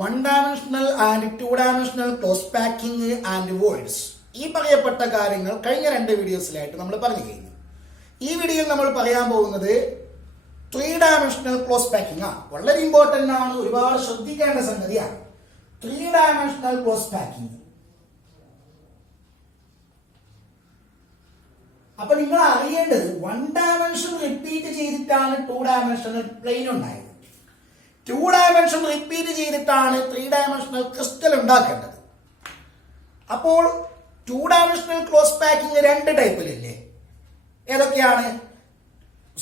One dimensional and two dimensional close packing and voids. ഈ പറയപ്പെട്ട കാര്യങ്ങൾ കഴിഞ്ഞ 2 വീഡിയോസിലായിട്ട് നമ്മൾ പറഞ്ഞു കഴിഞ്ഞു. ഈ വീഡിയോയിൽ നമ്മൾ പറയാൻ പോകുന്നത് 3 ഡയമെൻഷണൽ ക്ലോസ് പാക്കിംഗ് ആണ്. വളരെ ഇമ്പോർട്ടന്റ് ആണ്, ഒരുപാട് ശ്രദ്ധിക്കേണ്ട സംഗതിയാണ് 3 ഡയമെൻഷണൽ ക്ലോസ് പാക്കിംഗ്. അപ്പൊ നിങ്ങൾ അറിയേണ്ടത് 1 ഡയമെൻഷൻ റിപ്പീറ്റ് ചെയ്തിട്ടാണ് 2 ഡയമെൻഷണൽ പ്ലെയിൻ ഉണ്ടായത്. 2 ഡയമെൻഷൻ റിപ്പീറ്റ് ചെയ്തിട്ടാണ് 3 ഡയമെൻഷണൽ ക്രിസ്റ്റൽ ഉണ്ടാക്കേണ്ടത്. അപ്പോൾ 2 ഡയമെൻഷണൽ ക്ലോസ് പാക്കിംഗ് 2 ടൈപ്പിലില്ലേ? ഏതൊക്കെയാണ്?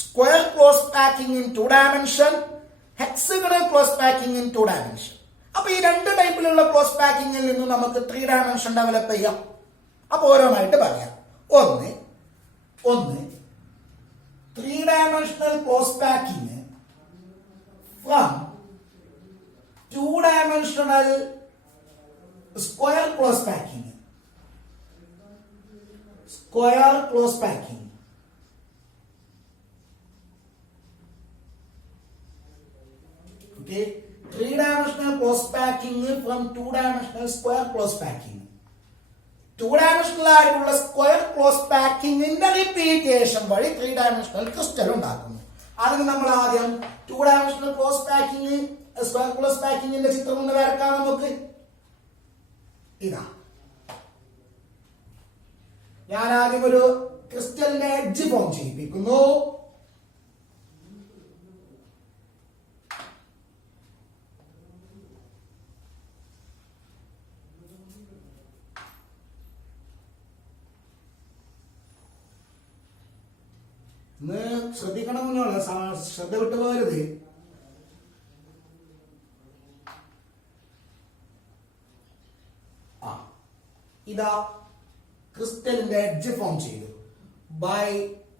Square close packing in 2 dimension, hexagonal close packing in 2 dimension. അപ്പൊ ഈ 2 ടൈപ്പിലുള്ള ക്ലോസ് പാക്കിംഗിൽ നിന്നും നമുക്ക് 3 ഡയമെൻഷൻ ഡെവലപ്പ് ചെയ്യാം. അപ്പൊ ഓരോന്നായിട്ട് പറയാം. ഒന്ന് 3 dimensional close packing from 2 dimensional square close packing. Square close packing. Okay, 3 dimensional close packing from 2 dimensional square close packing. 2 dimensional ആയിട്ടുള്ള സ്ക്വയർ ക്ലോസ് പാക്കിങ്ങിന്റെ റിപ്പീറ്റേഷൻ വഴി 3 ഡയമെൻഷണൽ ക്രിസ്റ്റൽ ഉണ്ടാക്കുന്നു. അതിന് നമ്മൾ ആദ്യം 2 dimensional close packing square close പാക്കിങ്ങിന്റെ ചിത്രം ഒന്ന് വരക്കാം. നമുക്ക് ഇതാ, ഞാൻ ആദ്യം ഒരു ക്രിസ്റ്റലിന്റെ എഡ്ജ് ഫോം ചെയ്യിപ്പിക്കുന്നു. ഇന്ന് ശ്രദ്ധിക്കണമെന്നുള്ള ശ്രദ്ധ വിട്ടുപോകരുത്. ഇതാ ക്രിസ്റ്റലിന്റെ എഡ്ജ് ഫോം ചെയ്തു ബൈ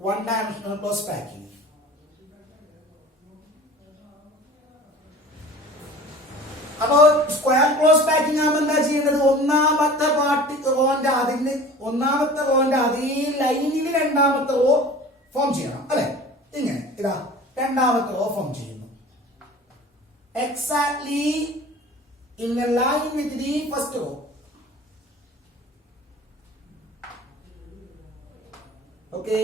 1 ഡയമെൻഷണൽ ക്ലോസ് പാക്കിംഗ്. അപ്പോ സ്ക്വയർ ക്ലോസ് പാക്കിംഗ് ആകുമ്പോൾ എന്താ ചെയ്യേണ്ടത്? ഒന്നാമത്തെ റോന്റെ അതേ ലൈനിൽ രണ്ടാമത്തെ റോ ഫോം ചെയ്യണം, അല്ലെ? ഇങ്ങനെ ഇതാ രണ്ടാമത്തെ റോ ഫോം ചെയ്യുന്നു. Exactly in A line with the first row. Okay,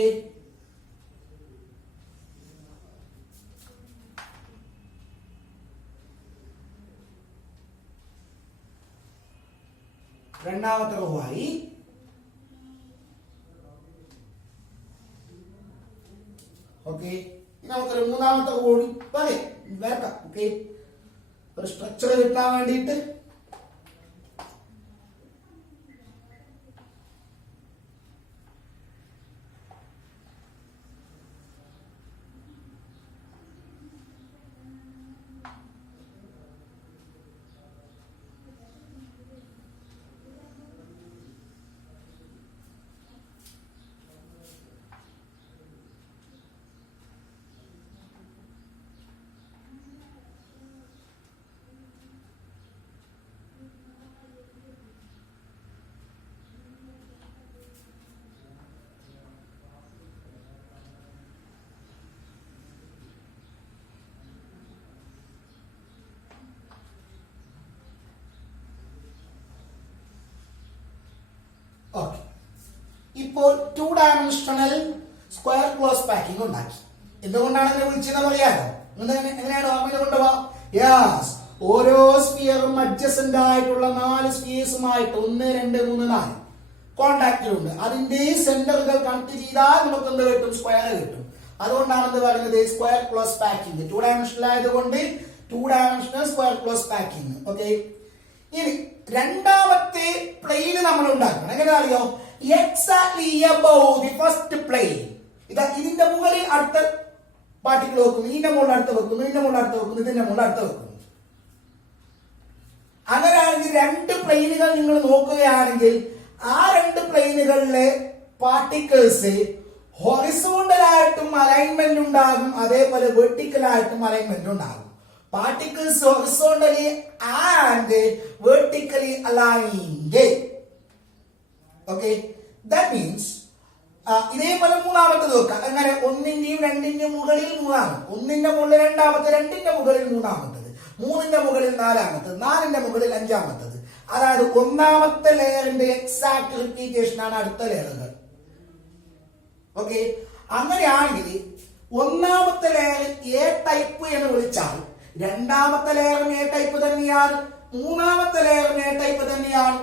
രണ്ടാമത്തെ റോ ആയി. ഓക്കെ, നമുക്കൊരു മൂന്നാമത്തെ കൂടി വരക്കാം. ഓക്കെ, ഒരു സ്ട്രക്ചർ കിട്ടാൻ വേണ്ടിയിട്ട് ഓക്കെ, ഇപ്പോൾ 2 ഡയമെൻഷണൽ സ്ക്വയർ ക്ലോസ് പാക്കിംഗ് ഉണ്ടാക്കി. എന്തുകൊണ്ടാണ് ഇതിനെ വിളിച്ചതെന്ന് പറയാമോ? എങ്ങനെയാണ് ഓർമ്മയിൽ കൊണ്ടുപോവാം? യെസ്, ഓരോ സ്ഫിയറും അഡ്ജസന്റ് ആയിട്ടുള്ള 4 സ്ഫിയേഴ്സുമായിട്ട് 1, 2, 3, 4 കോണ്ടാക്റ്റിലുണ്ട്. അതിന്റെ സെന്ററുകൾ കണക്ട് ചെയ്താൽ നമുക്ക് എന്ത് കിട്ടും? സ്ക്വയർ കിട്ടും. അതുകൊണ്ടാണ് എന്ത് പറയുന്നത്? Square close packing. 2 ഡയമെൻഷണൽ ആയതുകൊണ്ട് 2 dimensional square close packing. Okay, ഇനി രണ്ടാമത്തെ പ്ലെയിൻ നമ്മൾ ഉണ്ടാക്കണം. എങ്ങനെ അറിയോ? Exactly above the first plane. ഇതാ ഇതിന്റെ മുകളിൽ അടുത്ത പാർട്ടിക്കിൾ വെക്കുന്നു, ഇതിന്റെ മുകളിൽ അടുത്ത് വെക്കുന്നു, ഇതിന്റെ മുകളിൽ അടുത്ത് വെക്കുന്നു, ഇതിന്റെ മുകളിൽ അടുത്ത് വെക്കുന്നു. അങ്ങനെയാണെങ്കിൽ 2 പ്ലെയിനുകൾ നിങ്ങൾ നോക്കുകയാണെങ്കിൽ ആ 2 പ്ലെയിനുകളിലെ പാർട്ടിക്കിൾസ് ഹൊറിസോണ്ടൽ ആയിട്ടും അലൈൻമെന്റ് ഉണ്ടാകും, അതേപോലെ വെർട്ടിക്കൽ ആയിട്ടും അലൈൻമെന്റ് ഉണ്ടാകും. Particles horizontally and vertically aligned. Okay, that means ഇതേപോലെ മൂന്നാമത്തത് നോക്കാം. അങ്ങനെ 1ന്റെയും 2ന്റെയും മുകളിൽ മൂന്നാമത്, 1ന്റെ മുകളിൽ രണ്ടാമത്തെ, 2ന്റെ മുകളിൽ മൂന്നാമത്തത്, 3ന്റെ മുകളിൽ 4ാമത്തത്, 4ന്റെ മുകളിൽ 5ാമത്തത്. അതായത് ഒന്നാമത്തെ ലെയറിന്റെ എക്സാക്ട് റിപ്പീറ്റേഷൻ ആണ് അടുത്ത ലെയറുകൾ. ഓക്കെ, അങ്ങനെയാണെങ്കിൽ ഒന്നാമത്തെ ലെയർ എ ടൈപ്പ് എന്ന് വിളിച്ചാൽ രണ്ടാമത്തെ ലെയറും എ ടൈപ്പ് തന്നെയാണ്, മൂന്നാമത്തെ ലെയറും എ ടൈപ്പ് തന്നെയാണ്.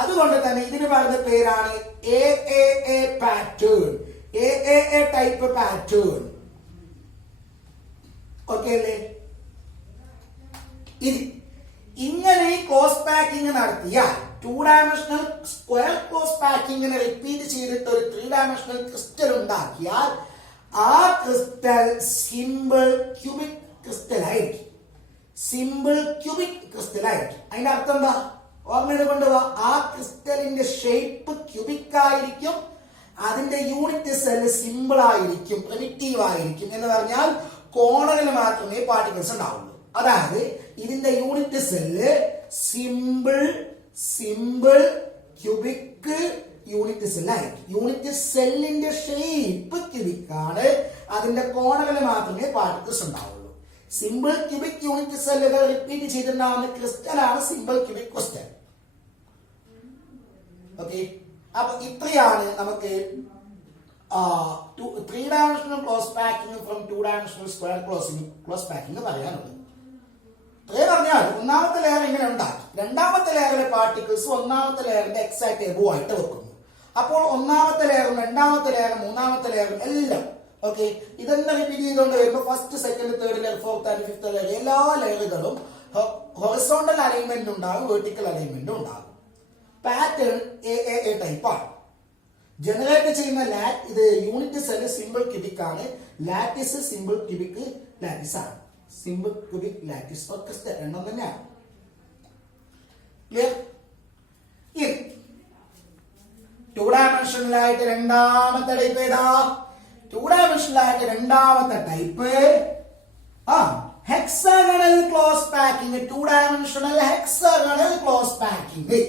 അതുകൊണ്ട് തന്നെ ഇതിന് പറയുന്ന പേരാണ് A pattern, A type pattern. Okay അല്ലേ? ഇങ്ങനെ ക്ലോസ് പാക്കിംഗ് നടത്തിയാൽ 2 ഡയമെൻഷണൽ സ്ക്വയർ ക്ലോസ് പാക്കിങ്ങിനെ റിപ്പീറ്റ് ചെയ്തിട്ട് ഒരു 3 ഡയമെൻഷണൽ ക്രിസ്റ്റൽ ഉണ്ടാക്കിയാൽ ആ ക്രിസ്റ്റൽ സിമ്പിൾ ക്യൂബിക് ക്രിസ്റ്റൽ ആയിരിക്കും. സിമ്പിൾ ക്യൂബിക് ക്രിസ്റ്റൽ ആയിരിക്കും. അതിന്റെ അർത്ഥം എന്താ? ഓർമ്മയിൽ കൊണ്ടുപോവാ. ആ ക്രിസ്റ്റലിന്റെ ഷേപ്പ് ക്യൂബിക് ആയിരിക്കും, അതിന്റെ യൂണിറ്റ് സെല്ല് സിമ്പിൾ ആയിരിക്കും, പ്രിമിറ്റീവ് ആയിരിക്കും. എന്ന് പറഞ്ഞാൽ കോണറിൽ മാത്രമേ പാർട്ടിക്കിൾസ് ഉണ്ടാവുള്ളൂ. അതായത് ഇതിന്റെ unit cell simple cubic unit cell ആയിരിക്കും. യൂണിറ്റ് സെല്ലിന്റെ ഷേപ്പ് ക്യൂബിക് ആണ്, അതിന്റെ കോണറിൽ മാത്രമേ പാർട്ടിക്കിൾസ് ഉണ്ടാവുള്ളൂ. സിമ്പിൾ ക്യൂബിക് യൂണിറ്റ് സെല്ലുകൾ റിപ്പീറ്റ് ചെയ്തിട്ടുണ്ടാവുന്ന ക്രിസ്റ്റൽ ആണ് സിമ്പിൾ ക്യൂബിക് ക്രിസ്റ്റൽ. ഓക്കെ, അപ്പൊ ഇത്രയാണ് നമുക്ക് 3 dimensional close packing from 2 dimensional square close packing പറയാനുള്ളത്. പറഞ്ഞാൽ ഒന്നാമത്തെ ലെയർ ഇങ്ങനെ ഉണ്ടാക്കി, രണ്ടാമത്തെ ലെയറിലെ പാർട്ടിക്കിൾസ് ഒന്നാമത്തെ ലെയറിന്റെ എക്സാക്ട് എബോ ആയിട്ട് വെക്കുന്നു. അപ്പോൾ ഒന്നാമത്തെ ലെയറും രണ്ടാമത്തെ ലെയറും മൂന്നാമത്തെ ലെയറും എല്ലാം ഓക്കെ ഇതെല്ലാം റിപ്പീറ്റ് ചെയ്തുകൊണ്ട് വരുമ്പോൾ first, second, third layer, fourth and fifth layer എല്ലാ ലെയറുകളും ഹൊറിസോണ്ടൽ അലൈൻമെന്റ് ഉണ്ടാകും, വെർട്ടിക്കൽ അലൈൻമെന്റും ഉണ്ടാകും. പാറ്റേൺ എ ടൈപ്പ് ആണ്. ജനറേറ്റ് ചെയ്യുന്ന ഇത് യൂണിറ്റ് സെല്ല് സിമ്പിൾ ക്യൂബിക് ആണ്, ലാറ്റിസ് സിമ്പിൾ ക്യൂബിക് ലാറ്റിസ് ആണ്. സിമ്പിൾ ക്യൂബിക് ലാറ്റിസ് ക്രിസ്റ്റൽ എണ്ണം തന്നെയാണ്. ക്ലിയർ? 2 ഡയമെൻഷനിലായിട്ട് രണ്ടാമത്തെ ടൈപ്പ് ഏതാ? 2 ഡയമെൻഷനിലായിട്ട് രണ്ടാമത്തെ type hexagonal close packing. 2 dimensional hexagonal close packing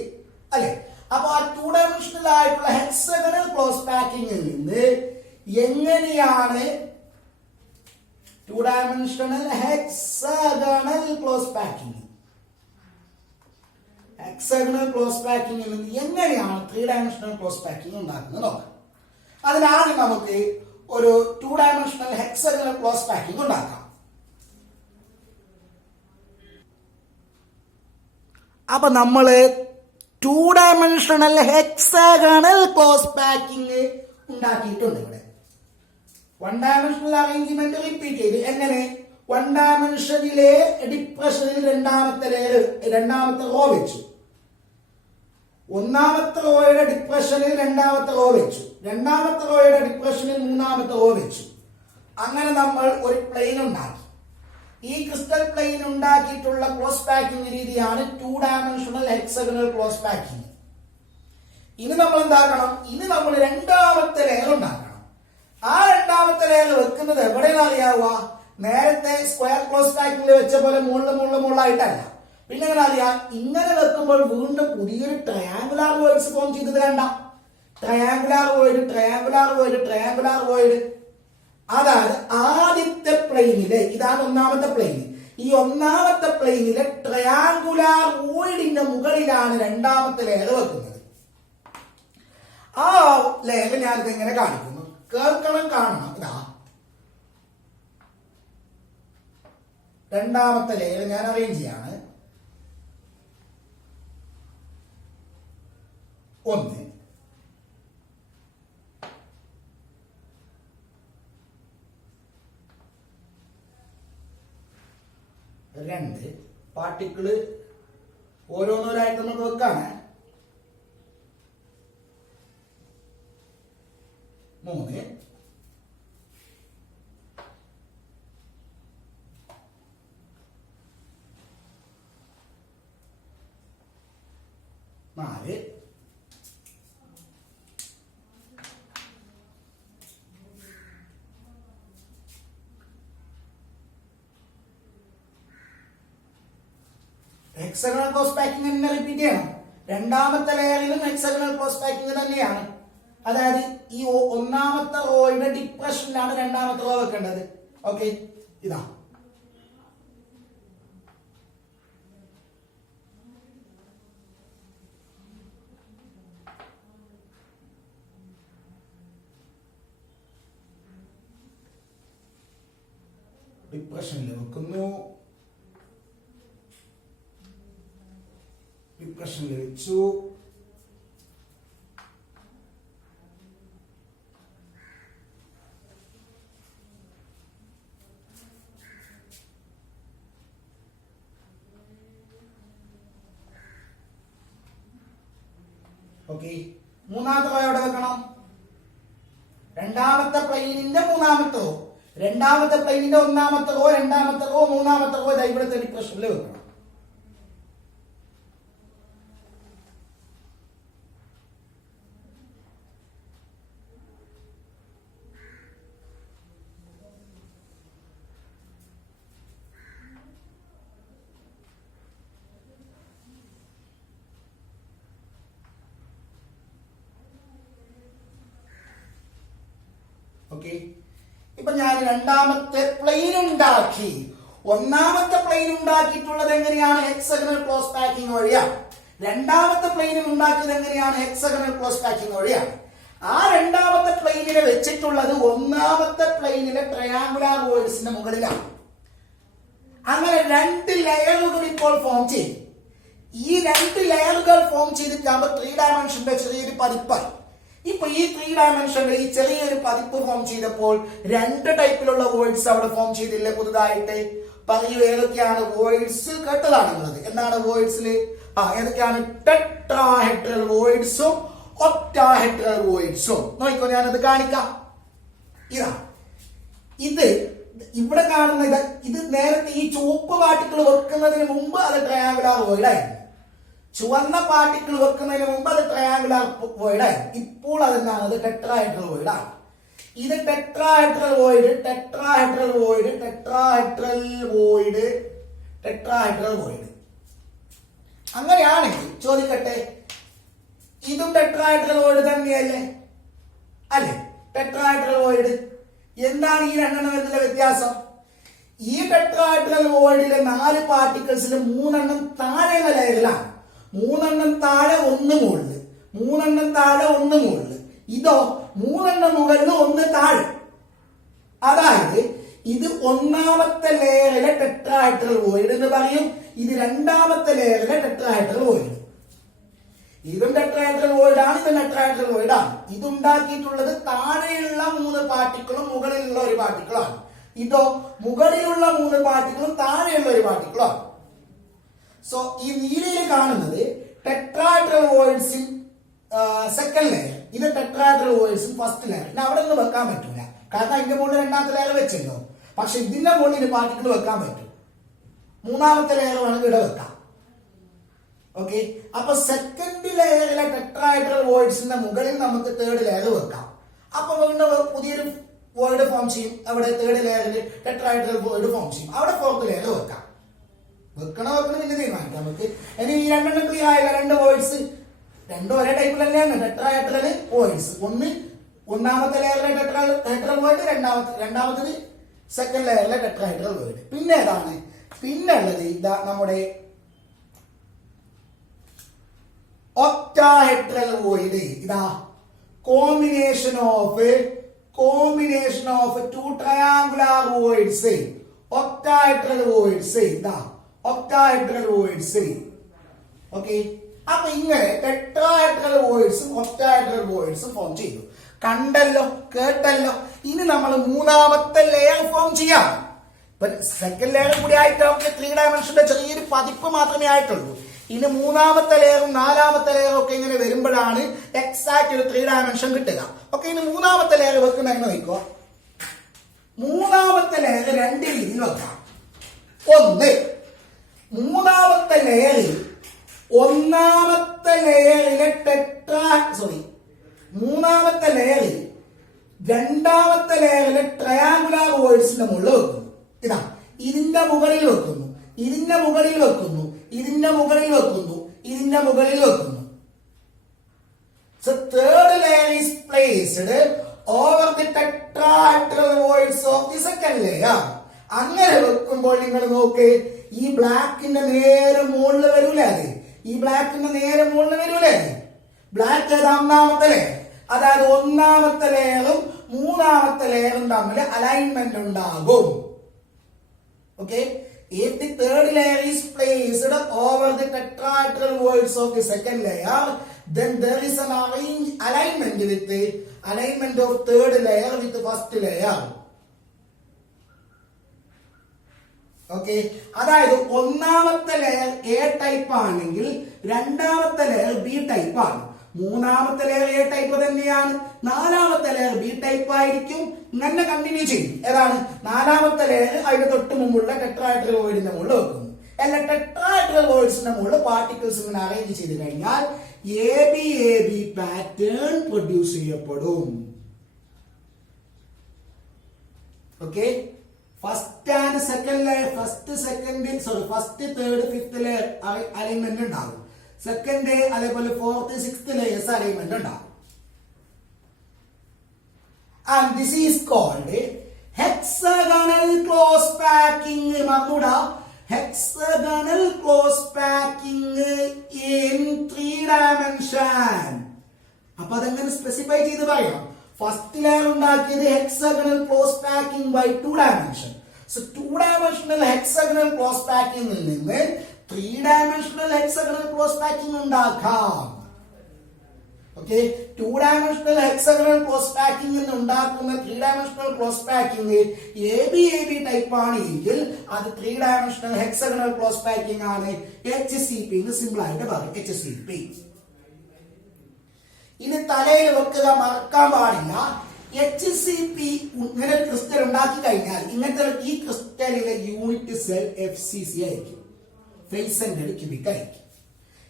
അല്ലെ? അപ്പൊ ആ 2 ഡയമെൻഷണൽ ആയിട്ടുള്ള ഹെക്സാഗണൽ ക്ലോസ് പാക്കിംഗിൽ നിന്ന് എങ്ങനെയാണ് 2 ഡയമെൻഷണൽ ഹെക്സാഗണൽ ക്ലോസ് പാക്കിംഗ് നിന്ന് എങ്ങനെയാണ് 3 ഡയമെൻഷണൽ ക്ലോസ് പാക്കിംഗ് ഉണ്ടാക്കുന്നത് നോക്കാം. അതിനാദ്യം നമുക്ക് ഒരു 2 ഡയമെൻഷണൽ ഹെക്സാഗണൽ ക്ലോസ് പാക്കിംഗ് ഉണ്ടാക്കാം. അപ്പൊ നമ്മള് 2 ഡയമെൻഷണൽ ഹെക്സാഗണൽ ക്ലോസ് പാക്കിംഗ് ഉണ്ടാക്കിയിട്ടുണ്ട്. ഇവിടെ 1 ഡയമെൻഷണൽ അറേഞ്ച്മെന്റ് റിപ്പീറ്റ് ചെയ്ത് എങ്ങനെ? 1 ഡയമെൻഷനിലെ ഡിപ്രഷനിൽ രണ്ടാമത്തെ റോ വെച്ചു, ഒന്നാമത്തെ റോയുടെ ഡിപ്രഷനിൽ രണ്ടാമത്തെ റോ വെച്ചു, രണ്ടാമത്തെ റോയുടെ ഡിപ്രഷനിൽ മൂന്നാമത്തെ റോ വെച്ചു. അങ്ങനെ നമ്മൾ ഒരു പ്ലെയിൻ ഉണ്ടാക്കി. ഈ ക്രിസ്റ്റൽ പ്ലെയിൻ ഉണ്ടാക്കിയിട്ടുള്ള ക്ലോസ് പാക്കിംഗ് രീതിയാണ് 2 ഡയമെൻഷണൽ ഹെക്സഗണൽ ക്ലോസ് പാക്കിംഗ്. ഇനി നമ്മൾ എന്താക്കണം? ഇനി നമ്മൾ രണ്ടാമത്തെ ലെയർ ഉണ്ടാക്കണം. ആ രണ്ടാമത്തെ ലെയർ വെക്കുന്നത് എവിടെയെന്ന് അറിയാവുക? നേരത്തെ സ്ക്വയർ ക്ലോസ് പാക്കിംഗ് വെച്ച പോലെ മുകളിലായിട്ടല്ല. പിന്നെ എങ്ങനെ അറിയാം? ഇങ്ങനെ വെക്കുമ്പോൾ വീണ്ടും പുതിയൊരു ട്രയാങ്കുലാർ വേർഡ്സ് ഫോം ചെയ്തത് കണ്ട? Triangular word. അതായത് ആദ്യത്തെ പ്ലെയിനിലെ, ഇതാണ് ഒന്നാമത്തെ പ്ലെയിൻ, ഈ ഒന്നാമത്തെ പ്ലെയിനിലെ ട്രയാങ്കുലാർ വോയിഡിന്റെ മുകളിലാണ് രണ്ടാമത്തെ ലെയർ വെക്കുന്നത്. ആ ലെയർ ഞാനിത് എങ്ങനെ കാണിക്കുന്നു? കേൾക്കണം, കാണണം. ഇതാ രണ്ടാമത്തെ ലെയർ ഞാൻ അറേഞ്ച് ചെയ്യാണ്. 1, 2 പാർട്ടിക്കിള് ഓരോന്നോരായിട്ട് നമുക്ക് വെക്കാണ്. 3, 4, 5 ഹെക്സഗണൽ ക്ലോസ് പാക്കിംഗ് തന്നെ റിപ്പീറ്റ് ചെയ്യണം. രണ്ടാമത്തെ ലെയറിലും ഹെക്സഗണൽ ക്ലോസ് പാക്കിംഗ് തന്നെയാണ്. അതായത് ഈ ഒന്നാമത്തെ റോയുടെ ഡിപ്രഷനിലാണ് രണ്ടാമത്തെ റോ വെക്കേണ്ടത്. ഓക്കെ, ഇതാ ഡിപ്രഷനിൽ വെക്കുന്നു. ഡിപ്രഷനിൽ വെച്ചു. ഓക്കെ, മൂന്നാമത്തെ റോ എവിടെ വെക്കണം? രണ്ടാമത്തെ പ്ലെയിനിന്റെ മൂന്നാമത്തെ റോ, രണ്ടാമത്തെ പ്ലെയിനിന്റെ ഒന്നാമത്തെ റോ, രണ്ടാമത്തെ റോ, മൂന്നാമത്തെ റോ ഇവിടുത്തെ ഡിപ്രഷനിൽ വെക്കണം. ഓക്കെ, ഇപ്പൊ ഞാൻ രണ്ടാമത്തെ പ്ലെയിൻ ഉണ്ടാക്കി. ഒന്നാമത്തെ പ്ലെയിൻ ഉണ്ടാക്കിയിട്ടുള്ളത് എങ്ങനെയാണ്? ഹെക്സഗണൽ ക്ലോസ് പാക്കിംഗ് വഴിയാണ്. രണ്ടാമത്തെ പ്ലെയിനും ഉണ്ടാക്കിയത് എങ്ങനെയാണ്? ഹെക്സഗണൽ ക്ലോസ് പാക്കിംഗ് വഴിയാണ്. ആ രണ്ടാമത്തെ പ്ലെയിനിനെ വെച്ചിട്ടുള്ളത് ഒന്നാമത്തെ പ്ലെയിനിലെ ട്രയാങ്കുലാർ വോയിഡ്സിന്റെ മുകളിലാണ്. അങ്ങനെ രണ്ട് ലെയറുകൾ ഇപ്പോൾ ഫോം ചെയ്യും. ഈ രണ്ട് ലെയറുകൾ ഫോം ചെയ്തിട്ടാകുമ്പോൾ 3 ഡയമെൻഷന്റെ ചെറിയൊരു പതിപ്പായി. ഇപ്പൊ ഈ 3 ഡയമെൻഷന്റെ ഈ ചെറിയൊരു പതിപ്പ് ഫോം ചെയ്തപ്പോൾ രണ്ട് ടൈപ്പിലുള്ള വോയിഡ്സ് അവിടെ ഫോം ചെയ്തില്ലേ പുതുതായിട്ട്? പറയൂ, ഏതൊക്കെയാണ് വോയിഡ്സ്? കേട്ടതാണുള്ളത്. എന്താണ് വോയിഡ്സില്? ഏതൊക്കെയാണ്? ടെട്രാഹെഡ്രൽ വോയിഡ്സും ഒക്ടാഹെഡ്രൽ വോയിഡ്സും. നോക്കിക്കോ, ഞാനത് കാണിക്കാം. ഇതാ, ഇത് ഇവിടെ കാണുന്ന ഇത് നേരത്തെ ഈ ചുവപ്പ് പാർട്ടിക്കിൾ വെക്കുന്നതിന് മുമ്പ് അത് ട്രയാങ്കുലാർ വോയിഡ് ആയിരുന്നു. ചുവന്ന പാർട്ടിക്കിൾ വെക്കുന്നതിന് മുമ്പ് അത് ട്രയാങ്കുലാർ വോയിഡ് ആയിരുന്നു. ഇപ്പോൾ അതെന്താണ്? അത് ടെട്രാഹെഡ്രൽ വോയിഡ് ആണ്. ഇത് tetrahedral void, tetrahedral void, tetrahedral void, tetrahedral void. അങ്ങനെയാണെങ്കിൽ ചോദിക്കട്ടെ, ഇതും ടെട്രാഹെഡ്രൽ വോയിഡ് തന്നെയല്ലേ? അല്ലേ? Tetrahedral void. എന്താണ് ഈ രണ്ടെണ്ണം തമ്മിലുള്ള വ്യത്യാസം? ഈ ടെട്രാഹെഡ്രൽ വോയിഡിലെ 4 പാർട്ടിക്കിൾസിൽ 3 താഴെയുള്ള ലെയറിലാണ്. 3 താഴെ 1 മുകളിൽ, 3 താഴെ 1 മുകളിൽ. ഇതോ 3 മുകളിൽ 1 താഴെ. അതായത് ഇത് ഒന്നാമത്തെ ലെയറിലെ ടെട്രാഹെഡ്രൽ വോയിഡ് എന്ന് പറയും. ഇത് രണ്ടാമത്തെ ലെയറിലെ ടെട്രാഹെഡ്രൽ വോയിഡ്. ഇതും ടെട്രാഹെഡ്രൽ വോയിഡ് ആണ്, ഇതും ടെട്രാഹെഡ്രൽ വോയിഡ് ആണ്. ഇതുണ്ടാക്കിയിട്ടുള്ളത് താഴെയുള്ള 3 പാർട്ടിക്കിളും മുകളിലുള്ള ഒരു പാർട്ടിക്കിളാണ്. ഇതോ മുകളിലുള്ള 3 പാർട്ടിക്കിളും താഴെയുള്ള ഒരു പാർട്ടിക്കിളാണ്. സോ ഈ നീലയിൽ കാണുന്നത് ടെട്രാഹെഡ്രൽ വോയിഡ്സിൽ സെക്കൻഡ് ലെയർ, ഇത് ടെട്രാഹെഡ്രൽ വോയിഡ്സിൽ ഫസ്റ്റ് ലെയർ. പിന്നെ അവിടെ നിന്ന് വെക്കാൻ പറ്റൂല, കാരണം അതിന്റെ മുകളിൽ രണ്ടാമത്തെ ലെയർ വെച്ചല്ലോ. പക്ഷെ ഇതിന്റെ മുകളിൽ പാർട്ടിക്കിൾ വെക്കാൻ പറ്റും. മൂന്നാമത്തെ ലെയർ വേണമെങ്കിൽ ഇവിടെ വെക്കാം. ഓക്കെ, അപ്പൊ സെക്കൻഡ് ലെയറിലെ ടെട്രാഹെഡ്രൽ വോയിഡ്സിന്റെ മുകളിൽ നമുക്ക് തേർഡ് ലെയർ വെക്കാം. അപ്പൊ വീണ്ടും പുതിയൊരു വോയിഡ് ഫോം ചെയ്യും. അവിടെ തേർഡ് ലെയറിൽ ടെട്രാഹെഡ്രൽ വോയിഡ് ഫോം ചെയ്യും. അവിടെ ഫോർത്ത് ലെയർ വെക്കാം. വെക്കണോ പിന്നെ തീരുമാനിക്കാം നമുക്ക്. ഇനി ഈ രണ്ടെണ്ണം ക്ലിയർ ആയില്ല. 2 വോയിഡ്സ് രണ്ടും ഒരേ ടൈപ്പിൽ തന്നെയാണ് ടെട്രാഹെഡ്രൽ വോയിഡ്സ്. ഒന്നാമത്തെ ലെയറിലെ ടെട്രാഹെഡ്രൽ വോയിഡ്, രണ്ടാമത്തത് സെക്കൻഡ് ലെയറിലെ ടെട്രാഹെഡ്രൽ വോയിഡ്. പിന്നെ ഏതാണ്? പിന്നെ ഉള്ളത് ഇതാ നമ്മുടെ ഒക്ടാഹെഡ്രൽ വോയിഡ്. ഇതാ combination of 2 triangular voids, octahedral voids. ഇതാ ഒക്ടാഹെഡ്രൽ വോയിഡ്സ്. ഓക്കെ, അപ്പൊ ഇങ്ങനെ ടെട്രാഹെഡ്രൽ വോയിഡ്സും ഒക്ടാഹെഡ്രൽ വോയിഡ്സും ഫോം ചെയ്തു. കണ്ടല്ലോ, കേട്ടല്ലോ. ഇനി നമ്മൾ മൂന്നാമത്തെ ലെയർ ഫോം ചെയ്യാം. സെക്കൻഡ് ലെയർ കൂടി ആയിട്ട് നമുക്ക് 3 ഡയമെൻഷന്റെ ചെറിയൊരു പതിപ്പ് മാത്രമേ ആയിട്ടുള്ളൂ. ഇനി മൂന്നാമത്തെ ലെയറും 4ാമത്തെ ലെയറും ഒക്കെ ഇങ്ങനെ വരുമ്പോഴാണ് എക്സാക്ട് ഒരു 3 ഡയമെൻഷൻ കിട്ടുക. ഓക്കെ, ഇനി മൂന്നാമത്തെ ലെയർ വെക്കുന്ന നോക്കോ. മൂന്നാമത്തെ ലെയർ 2 രീതിയിൽ വെക്കാം. ഒന്ന്, മൂന്നാമത്തെ ലെയറിൽ മൂന്നാമത്തെ ലെയറിൽ രണ്ടാമത്തെ ലെയറിലെ ട്രയാങ്കുലാർ വോയിഡ്സിന്റെ മുകളിൽ വെക്കുന്നു. ഇതാ, ഇതിന്റെ മുകളിൽ വെക്കുന്നു, ഇതിന്റെ മുകളിൽ വെക്കുന്നു, ഇതിന്റെ മുകളിൽ വെക്കുന്നു, ഇതിന്റെ മുകളിൽ വെക്കുന്നു. So third layer is placed over the tetrahedral voids of the second layer. അങ്ങനെ വെക്കുമ്പോൾ നിങ്ങൾ നോക്ക്, ഈ ബ്ലാക്കിന്റെ നേരെ മുകളിൽ വരൂലേ? അത് ഈ ബ്ലാക്കിന്റെ നേരെ മുകളിൽ വരൂലേ? ബ്ലാക്ക് ഏതാ? ഒന്നാമത്തെ ലെയർ. അതായത് ഒന്നാമത്തെ ലെയറും മൂന്നാമത്തെ ലെയറും തമ്മിൽ അലൈൻമെന്റ് ഉണ്ടാകും. Okay, if the third layer is placed over the tetrahedral voids of the second layer, then there is an alignment with the alignment of third layer with the first layer. Okay, അതായത് ഒന്നാമത്തെ layer A type ആണെങ്കിൽ രണ്ടാമത്തെ layer B type ആണ്, മൂന്നാമത്തെ layer A type തന്നെയാണ്, നാലാമത്തെ layer B type ആയിരിക്കും. ഇങ്ങനെ കണ്ടിന്യൂ ചെയ്യും. ഏതാണ് നാലാമത്തെ ലെയർ? അതിന് തൊട്ട് മുമ്പുള്ള ടെട്രാഹെഡ്രൽ വോയിഡിന്റെ മുകളിൽ വെക്കുന്നു. അല്ല, ടെട്രാഹെഡ്രൽ വോയിഡ്സിന്റെ മുകളിൽ പാർട്ടിക്കിൾസ് ഇങ്ങനെ അറേഞ്ച് ചെയ്ത് കഴിഞ്ഞാൽ എ ബി പാറ്റേൺ പ്രൊഡ്യൂസ് ചെയ്യപ്പെടും. Okay, first and second layer, first third fifth layer alignment ഉണ്ടാകും. സെക്കൻഡ് അതേപോലെ ഫോർത്ത് സിക്സ്ത് ലെയേഴ്സ് അലൈൻമെന്റ് ഉണ്ടാകും. And this is called hexagonal close packing. മറന്നുകൂടാ, hexagonal close packing in 3 dimension. അപ്പൊ അതെങ്ങനെ specify ചെയ്ത് പറയാം? First layer ഉണ്ടാക്കിയത് hexagonal close packing by 2 dimension. So 2 dimensional hexagonal close പാക്കിംഗിൽ നിന്ന് 3 dimensional ഹെക്സഗണൽ ക്ലോസ് പാക്കിംഗ് ഉണ്ടാക്കാം. Okay, 2 dimensional hexagonal close packing എന്ന് ഉണ്ടാക്കുന്ന 3 dimensional close packing A B type ആണ് എങ്കിൽ അത് 3 dimensional ഹെക്സഗണൽ ക്ലോസ് പാക്കിംഗ് ആണ്. HCP എന്ന് സിമ്പിൾ ആയിട്ട് പറയും, HCP. ഇത് തലയിൽ വെക്കുക, മറക്കാൻ പാടില്ല. HCP ഇങ്ങനെ ക്രിസ്റ്റൽ ഉണ്ടാക്കി കഴിഞ്ഞാൽ ഇങ്ങനത്തെ ഈ ക്രിസ്റ്റലിലെ യൂണിറ്റ് സെൽ FCC ആയിരിക്കും, ഫേസ് സെന്റർഡ് ക്യൂബിക് ആയിരിക്കും.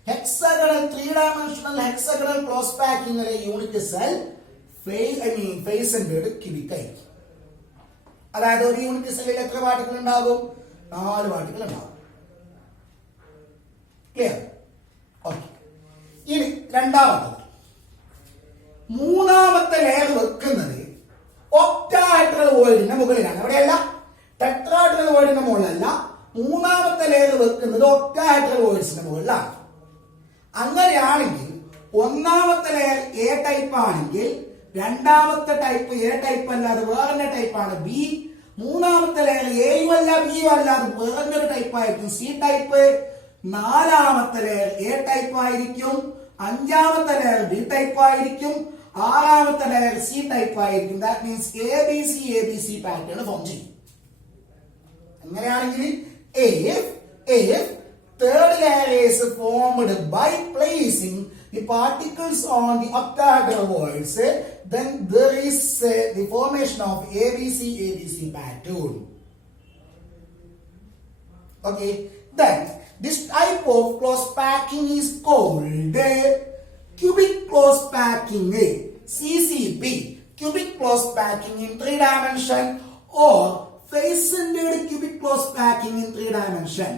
ഹെക്സഗണൽ 3 dimensional ഹെക്സഗണൽ ക്ലോസ് പാക്കിംഗിലെ unit cell face centred cubic ആയിരിക്കും. അതായത് ഒരു യൂണിറ്റ് സെല്ലിൽ എത്ര പാർട്ടിക്കിൾ ഉണ്ടാകും? 4 പാർട്ടിക്കിൾ ഉണ്ടാകും. ക്ലിയർ? ഓക്കെ, ഇനി രണ്ടാമത്തത്, മൂന്നാമത്തെ ലെയർ വെക്കുന്നത് ഒക്ടാഹെഡ്രൽ വോയിഡിന്റെ മുകളിലാണ്. എവിടെയല്ല, ടെട്രാഹെഡ്രൽ വോയിഡിന്റെ മുകളിലല്ല. മൂന്നാമത്തെ ലെയർ വെക്കുന്നത് ഒക്ടാഹെഡ്രൽ വോയിഡ്സിന്റെ മുകളിലാണ്. അങ്ങനെയാണെങ്കിൽ ഒന്നാമത്തെ ലെയർ എ ടൈപ്പ് ആണെങ്കിൽ രണ്ടാമത്തെ ടൈപ്പ് എ ടൈപ്പ് അല്ലാതെ വേറെ ടൈപ്പ് ആണ് ബി. മൂന്നാമത്തെ ലെയർ എയും അല്ല ബിയും അല്ലാതെ വേറൊരു ടൈപ്പ് ആയിരിക്കും സി ടൈപ്പ്. നാലാമത്തെ ലെയർ എ ടൈപ്പ് ആയിരിക്കും. അഞ്ചാമത്തെ ലെയർ ബി ടൈപ്പ് ആയിരിക്കും. ആറാമത്തെ ലെയർ സി ടൈപ്പ് ആയിരിക്കും. That means A B C pattern form ചെയ്യും. അങ്ങനെയാണെങ്കിൽ if third layer is formed by placing the particles on the octahedral voids, then there is the formation of ABC pattern. Okay, then this type of close packing is called cubic close packing, CCP, cubic close packing in 3 dimension, or face-centered cubic close packing in 3 dimension.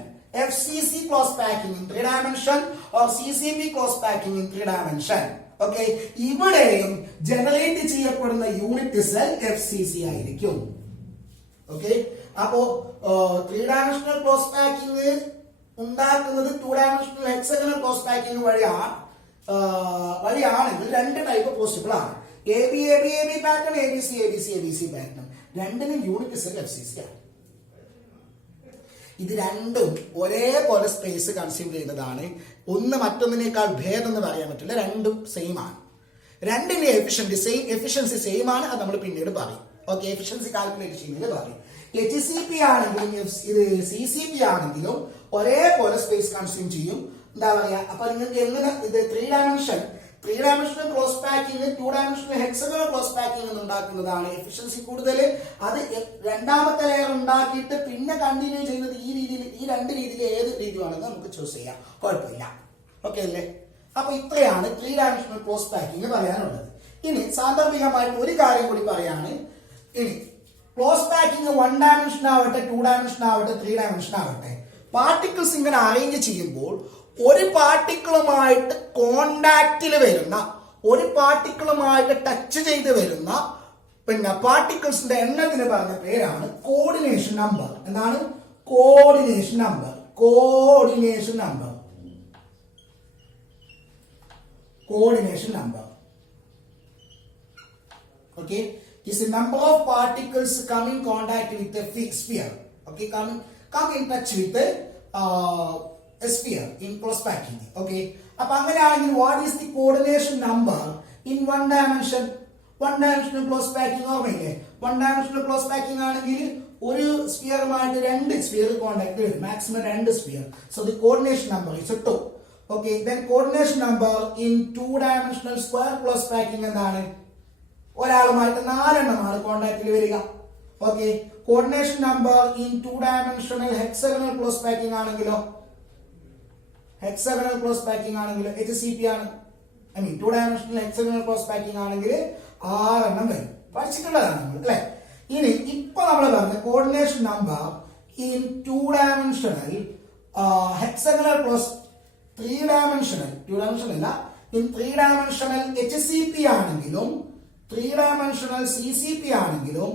FCC close packing in 3 dimension or CCP close packing in 3 dimension. Okay, ഇവിടെയും generate ചെയ്യപ്പെടുന്ന unit cell FCC ആയിരിക്കും. Okay, അപ്പോ 3 dimensional close packing ഉണ്ടാക്കുന്നത് 2 dimensional hexagonal close packing വഴിയാണെങ്കിൽ രണ്ട് type possible ആണ്. A B pattern, A B C pattern. രണ്ടിനും unit cell FCC ആണ്. ഇത് രണ്ടും ഒരേപോലെ സ്പേസ് കൺസ്യൂം ചെയ്യുന്നതാണ്. ഒന്ന് മറ്റൊന്നിനേക്കാൾ ഭേദം എന്ന് പറയാൻ പറ്റില്ല, രണ്ടും സെയിം ആണ്. രണ്ടിന്റെ എഫിഷ്യൻസി സെയിം ആണ്. അത് നമ്മൾ പിന്നീട് പറയും. ഓക്കെ, എഫിഷ്യൻസി കാൽക്കുലേറ്റ് ചെയ്യുന്നത് പറയും. HCP ആണെങ്കിലും CCP ആണെങ്കിലും ഒരേപോലെ സ്പേസ് കൺസ്യൂം ചെയ്യും. എന്താ പറയാ, അപ്പൊ നിങ്ങൾക്ക് എങ്ങനെ ഇത് 3 dimensional close packing 2 dimensional hexagonal close packing ഉണ്ടാക്കുന്നതാണ് എഫിഷ്യൻസി കൂടുതൽ. അത് രണ്ടാമത്തെ ലെയർ ഉണ്ടാക്കിയിട്ട് പിന്നെ കണ്ടിന്യൂ ചെയ്യുന്നത് ഈ രീതിയിൽ, ഈ രണ്ട് രീതിയിൽ ഏത് രീതിയാണെന്ന് നമുക്ക് ചൂസ് ചെയ്യാം, കുഴപ്പമില്ല. ഓക്കെ അല്ലേ? അപ്പൊ ഇത്രയാണ് 3 dimensional ക്ലോസ് പാക്കിംഗ് പറയാനുള്ളത്. ഇനി സാന്ദർഭികമായിട്ട് ഒരു കാര്യം കൂടി പറയാണ്. ഇനി ക്ലോസ് പാക്കിംഗ് 1 dimension ആവട്ടെ, 2 dimension ആവട്ടെ, 3 dimension ആവട്ടെ, പാർട്ടിക്കിൾസ് ഇങ്ങനെ അറേഞ്ച് ചെയ്യുമ്പോൾ ഒരു പാർട്ടിക്കിളുമായിട്ട് കോണ്ടാക്റ്റിൽ വരുന്ന, ഒരു പാർട്ടിക്കിളുമായിട്ട് ടച്ച് ചെയ്ത് വരുന്ന പിന്നെ പാർട്ടിക്കിൾസിന്റെ എണ്ണത്തിന് പറഞ്ഞ പേരാണ് കോർഡിനേഷൻ നമ്പർ. എന്താണ്? Coordination number. Coordination number. Coordination number. Okay, is the number of particles come in contact with the sphere. Okay, come in touch with the a sphere in close packing. Okay. അപ്പൊ അങ്ങനെയാണെങ്കിൽ what is the coordination number in one dimension? One dimensional close packing ഓർമ്മയില്ലേ? One dimensional close packing ആണെങ്കിൽ ഒരു സ്ഫിയറുമായിട്ട് രണ്ട് sphere contact വരും, maximum രണ്ട് sphere. So the coordination number is 2. Okay, then coordination number in two dimensional square close packing എന്താണ്? ഒരാളുമായിട്ട് നാലെണ്ണമാണ് കോണ്ടാക്റ്റിൽ വരിക. Okay, coordination number in two dimensional hexagonal close packing ആണെങ്കിലോ, hexagonal close packing ആണെങ്കിലോ HCP ആണ്. I mean two dimensional hexagonal close packing ആണെങ്കിൽ 6 എണ്ണം വരും. പഠിച്ചിട്ടുള്ളതാണ് നമ്മൾ അല്ലെ. ഇനി ഇപ്പൊ നമ്മൾ പറഞ്ഞ coordination number in two dimensional hexagonal close three dimensional, two dimensional അല്ല, ഇൻ ത്രീ ഡയമെൻഷണൽ HCP ആണെങ്കിലും ത്രീ ഡയമെൻഷണൽ CCP ആണെങ്കിലും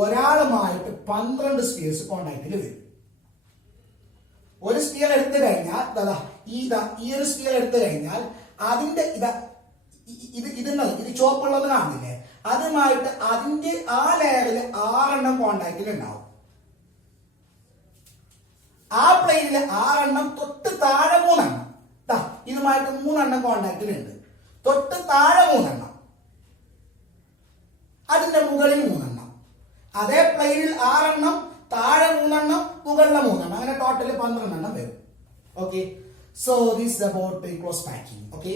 ഒരാളുമായിട്ട് 12 സ്ഫിയേഴ്സ് കോണ്ടാക്റ്റിൽ വരും. ഒരു സ്ഫിയർ എടുത്തു കഴിഞ്ഞാൽ ഈ ഒരു സ്ഫിയർ എടുത്തു കഴിഞ്ഞാൽ അതിന്റെ ഇത് ചുവപ്പുള്ളത് കാണുന്നില്ലേ, അതുമായിട്ട് അതിന്റെ ആ ലെയറിൽ 6 എണ്ണം കോണ്ടാക്റ്റിൽ ഉണ്ടാവും. ആ പ്ലെയിനിൽ 6 എണ്ണം, തൊട്ട് താഴെ 3 എണ്ണം, ഇതുമായിട്ട് 3 എണ്ണം കോണ്ടാക്റ്റിലുണ്ട്. തൊട്ട് താഴെ 3 എണ്ണം, അതിന്റെ മുകളിൽ 3 എണ്ണം. അതേ പ്ലെയിനിൽ 6 എണ്ണം, താഴെ 3 എണ്ണം, മുകളിലെ 3 എണ്ണം, അങ്ങനെ ടോട്ടല് 12 എണ്ണം വരും. Okay, so this about close packing. Okay.